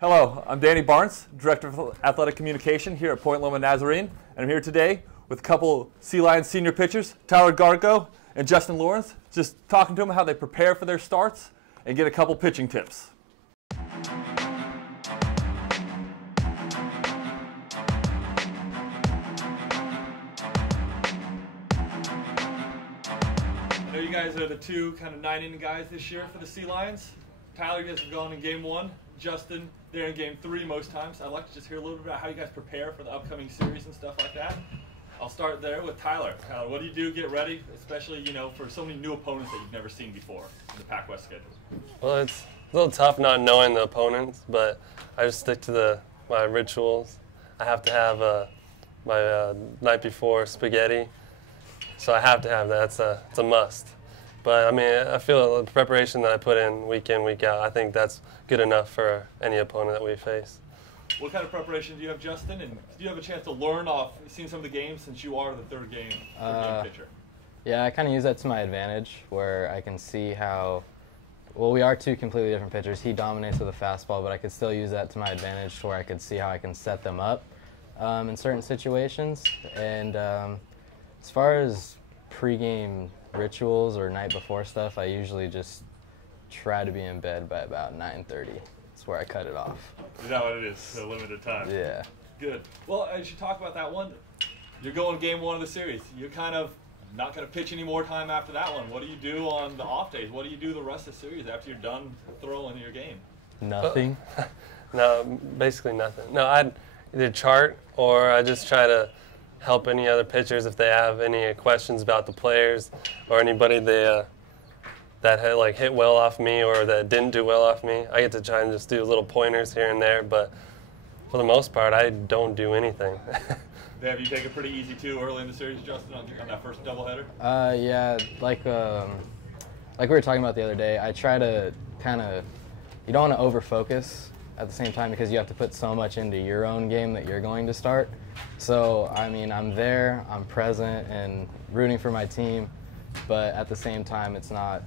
Hello, I'm Danny Barnes, Director of Athletic Communication here at Point Loma Nazarene, and I'm here today with a couple Sea Lions senior pitchers, Tyler Garkow and Justin Lawrence, just talking to them how they prepare for their starts and get a couple pitching tips. I know you guys are the two kind of 9-inning guys this year for the Sea Lions. Tyler, you guys have gone in game 1. Justin, they're in game 3 most times. I'd like to just hear a little bit about how you guys prepare for the upcoming series and stuff like that. I'll start there with Tyler. Tyler, what do you do to get ready, especially for so many new opponents that you've never seen before in the Pac-West schedule? Well, it's a little tough not knowing the opponents, but I just stick to my rituals. I have to have my night before spaghetti, so I have to have that. It's a must. But I mean, I feel the preparation that I put in, week I think that's good enough for any opponent that we face. What kind of preparation do you have, Justin? And do you have a chance to learn off seeing some of the games since you are the third game pitcher? Yeah, I kind of use that to my advantage, where I can see how, well, we are two completely different pitchers. He dominates with a fastball, but I could still use that to my advantage to where I could see how I can set them up in certain situations. And as far as pregame rituals or night before stuff, I usually just try to be in bed by about 9:30. That's where I cut it off. Is that what it is? The limited time? Yeah. Good. Well, as you talk about that one, you're going game 1 of the series. You're kind of not going to pitch any more time after that one. What do you do on the off days? What do you do the rest of the series after you're done throwing your game? Nothing. No, basically nothing. No, I'd either chart or I just try to help any other pitchers if they have any questions about the players or anybody that had hit well off me or that didn't do well off me. I get to try and just do little pointers here and there, but for the most part, I don't do anything. Have you taken pretty easy too early in the series, Justin, on that first doubleheader? Yeah, like we were talking about the other day, I try to you don't want to over-focus at the same time because you have to put so much into your own game that you're going to start. So, I mean, I'm there, I'm present, and rooting for my team, but at the same time, it's not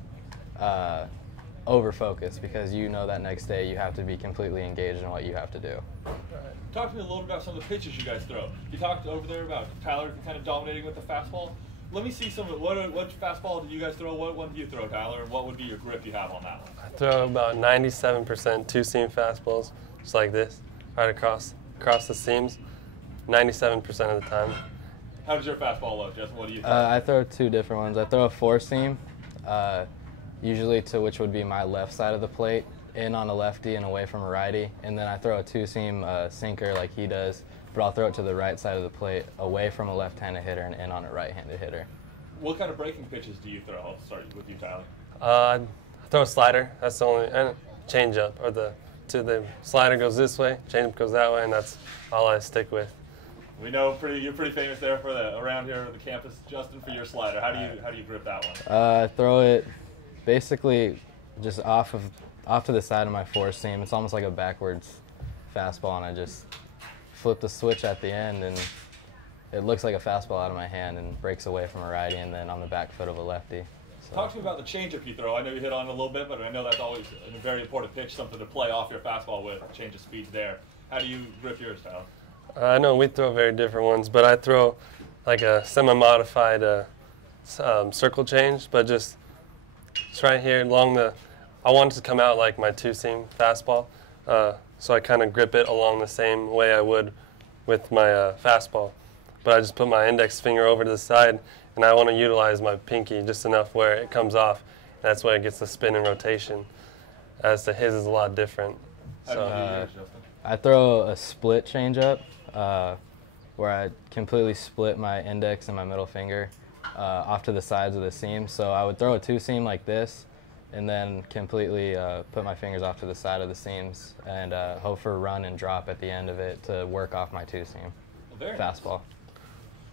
over-focused because you know that next day you have to be completely engaged in what you have to do. All right. Talk to me a little bit about some of the pitches you guys throw. You talked over there about Tyler kind of dominating with the fastball. Let me see some of what fastball did you guys throw? What one do you throw, Tyler? And what would be your grip you have on that one? I throw about 97% two-seam fastballs, just like this, right across the seams, 97% of the time. How does your fastball look, Justin? What do you throw? I throw two different ones. I throw a four-seam, usually to which would be my left side of the plate, in on a lefty and away from a righty. And then I throw a two-seam sinker like he does, but I'll throw it to the right side of the plate, away from a left-handed hitter and in on a right-handed hitter. What kind of breaking pitches do you throw? I'll start with you, Tyler. I throw a slider. That's the only, and change-up, or the slider goes this way, change-up goes that way, and that's all I stick with. We know you're pretty famous there for around here at the campus, Justin, for your slider. How do you grip that one? I throw it basically just off to the side of my four-seam. It's almost like a backwards fastball, and I just flip the switch at the end, and it looks like a fastball out of my hand and breaks away from a righty and then on the back foot of a lefty. So. Talk to me about the changeup you throw. I know you hit on it a little bit, but I know that's always a very important pitch, something to play off your fastball with, change of speeds there. How do you grip yours, Tyler? I know we throw very different ones, but I throw like a semi-modified circle change, but just right here along I want it to come out like my two-seam fastball, so I kind of grip it along the same way I would with my fastball. But I just put my index finger over to the side, and I want to utilize my pinky just enough where it comes off. And that's where it gets the spin and rotation. As to his is a lot different. So, I throw a split changeup where I completely split my index and my middle finger off to the sides of the seam. So I would throw a two-seam like this, and then completely put my fingers off to the side of the seams and hope for a run and drop at the end of it to work off my two-seam fastball.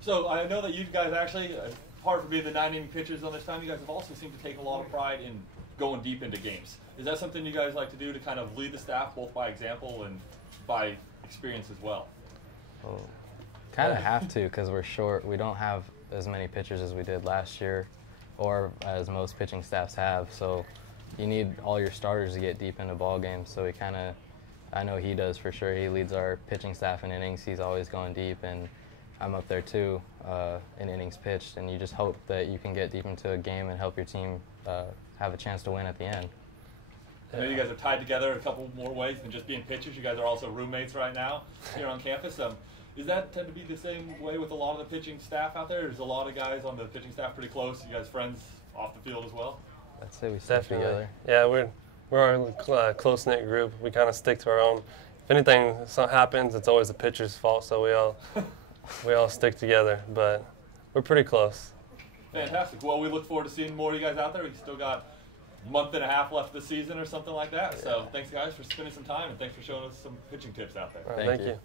So I know that you guys actually, apart from being the 9-inning pitchers on this time, you guys have also seemed to take a lot of pride in going deep into games. Is that something you guys like to do to kind of lead the staff both by example and by experience as well? Well, kind of have to because we're short. We don't have as many pitchers as we did last year or as most pitching staffs have. So you need all your starters to get deep into ball games. So we kind of I know he does for sure. He leads our pitching staff in innings. He's always going deep, and I'm up there too in innings pitched. And you just hope that you can get deep into a game and help your team have a chance to win at the end. I know you guys are tied together a couple more ways than just being pitchers. You guys are also roommates right now here on campus. Does that tend to be the same way with a lot of the pitching staff out there? Is a lot of guys on the pitching staff pretty close? You guys friends off the field as well? I'd say we stick together. Yeah, we're a close-knit group. We kind of stick to our own. If anything happens, it's always the pitcher's fault, so we all stick together. But we're pretty close. Fantastic. Well, we look forward to seeing more of you guys out there. We've still got a month and a half left of the season or something like that. So thanks, guys, for spending some time, and thanks for showing us some pitching tips out there. Thank you.